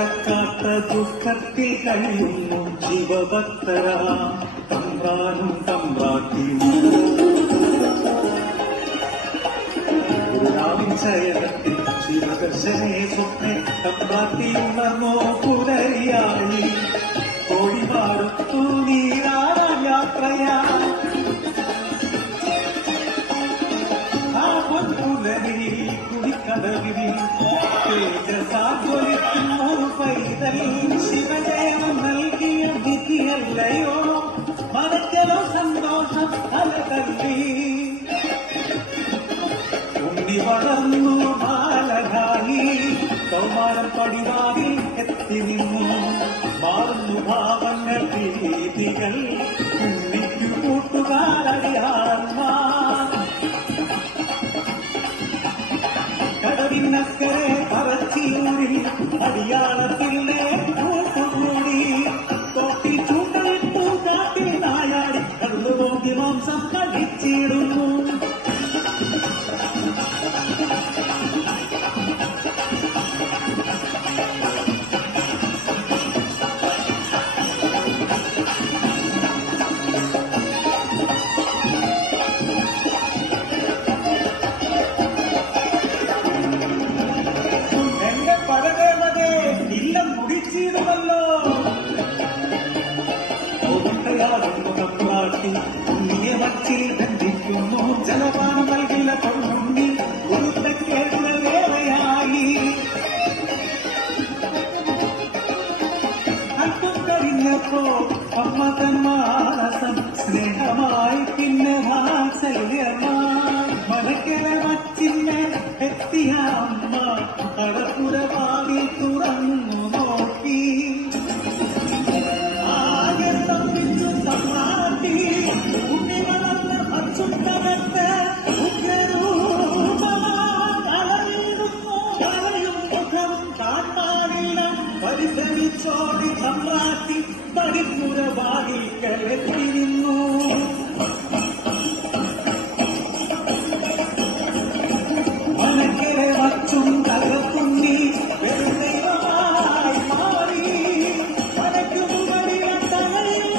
മറക്കാത്ത ദുഃഖത്തിൽ കഴിയുന്നു ശിവഭക്തരാ തമ്പ്രാനും തമ്പ്രാട്ടിയും ഗുരുനാവിൻ ശയനത്തിൽ ശിവദർശനേ സ്വപ്നെ തമ്പ്രാട്ടിയുണർന്നോ പുലരിയായി കോഴിമാറുത്തു നീരാടാൻ യാത്രയാ പുലരി കുടിക്കടവിൽ തേജസാജ്വലിക്കുന്നു പൈതൽ ശിവദേവൻ നൽകിയ വിധിയല്ലയോ മറക്കലോ സന്തോഷം അലതല്ലി ഉണ്ണി വളർന്നു ബാലകായി കൗമാരം പടിവാതിൽ എത്തി നിന്നു മാറുന്നു ഭാവങ്ങൾ രീതികൾ ഉണ്ണിക്കു കൂട്ടുകാരറിയാർമാ കടവിനക്കരെ പറച്ചിയൂരിൽ അടിയാളത്തിലെ കൂട്ടുകൂടി തോട്ടിൽ ചൂണ്ടയിട്ടു കാട്ടിൽ നായാടി കടന്നുപോകി മാംസം കഴിച്ചിടുന്നു ഉണ്ണിയെ വച്ചിൽ ബന്ധിക്കുന്നു ജലപാനം നൽകില്ല പൊന്നുണ്ണി ഉരുത്തക്കേടുകൾ വേറെയായി അല്പം കഴിഞ്ഞപ്പോ അമ്മ തന്മാസം സ്നേഹമായി പിന്നെ വാത്സല്യമായി മലക്കരെ വച്ചിന്നെ എത്തിയ അമ്മ കടപ്പുരവാതിൽ തുറന്നു നോക്കി പരിസരിച്ചോടി സമ്രാട്ടി പരിപുരവാതിൽ കലത്തിരുന്നു മനക്കരെ വച്ചും കലത്തുന്നി വെറുതെയായി മാറി മനക്കു മുകളിലെ തലയിൽ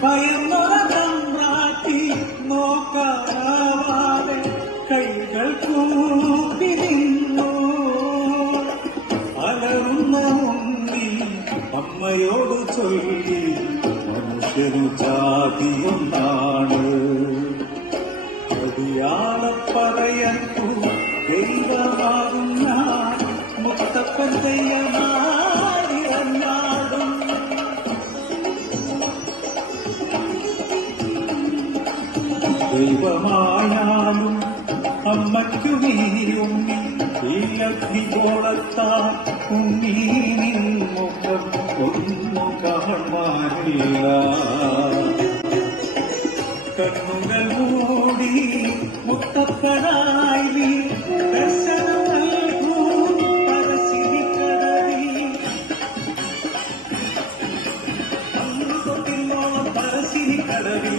ഭയന്നൊര സമ്രാട്ടി നോക്കാനാവാതെ കൈകൾ കൂപ്പി നിന്നു അലറുന്ന ഉണ്ണി അമ്മയോട് ചൊല്ലി മനുഷ്യരു ജാതിയൊന്നാണ് അടിയാളെ പറയൂ ദൈവമാകുന്ന മുത്തപ്പൻ ദൈവമായി എന്നാടും ദൈവമായാലും അമ്മയ്ക്കു നീയുണ്ണി ഈ അഗ്നിഗോളത്താൽ ഉണ്ണി മുഖം ഒന്നും കാണാനില്ല കണ്ണുകൾ മൂടി മുത്തപ്പനായി ദർശനം നൽകൂ പറശ്ശിനിക്കടവിൽ പറശ്ശിനിക്കടവിൽ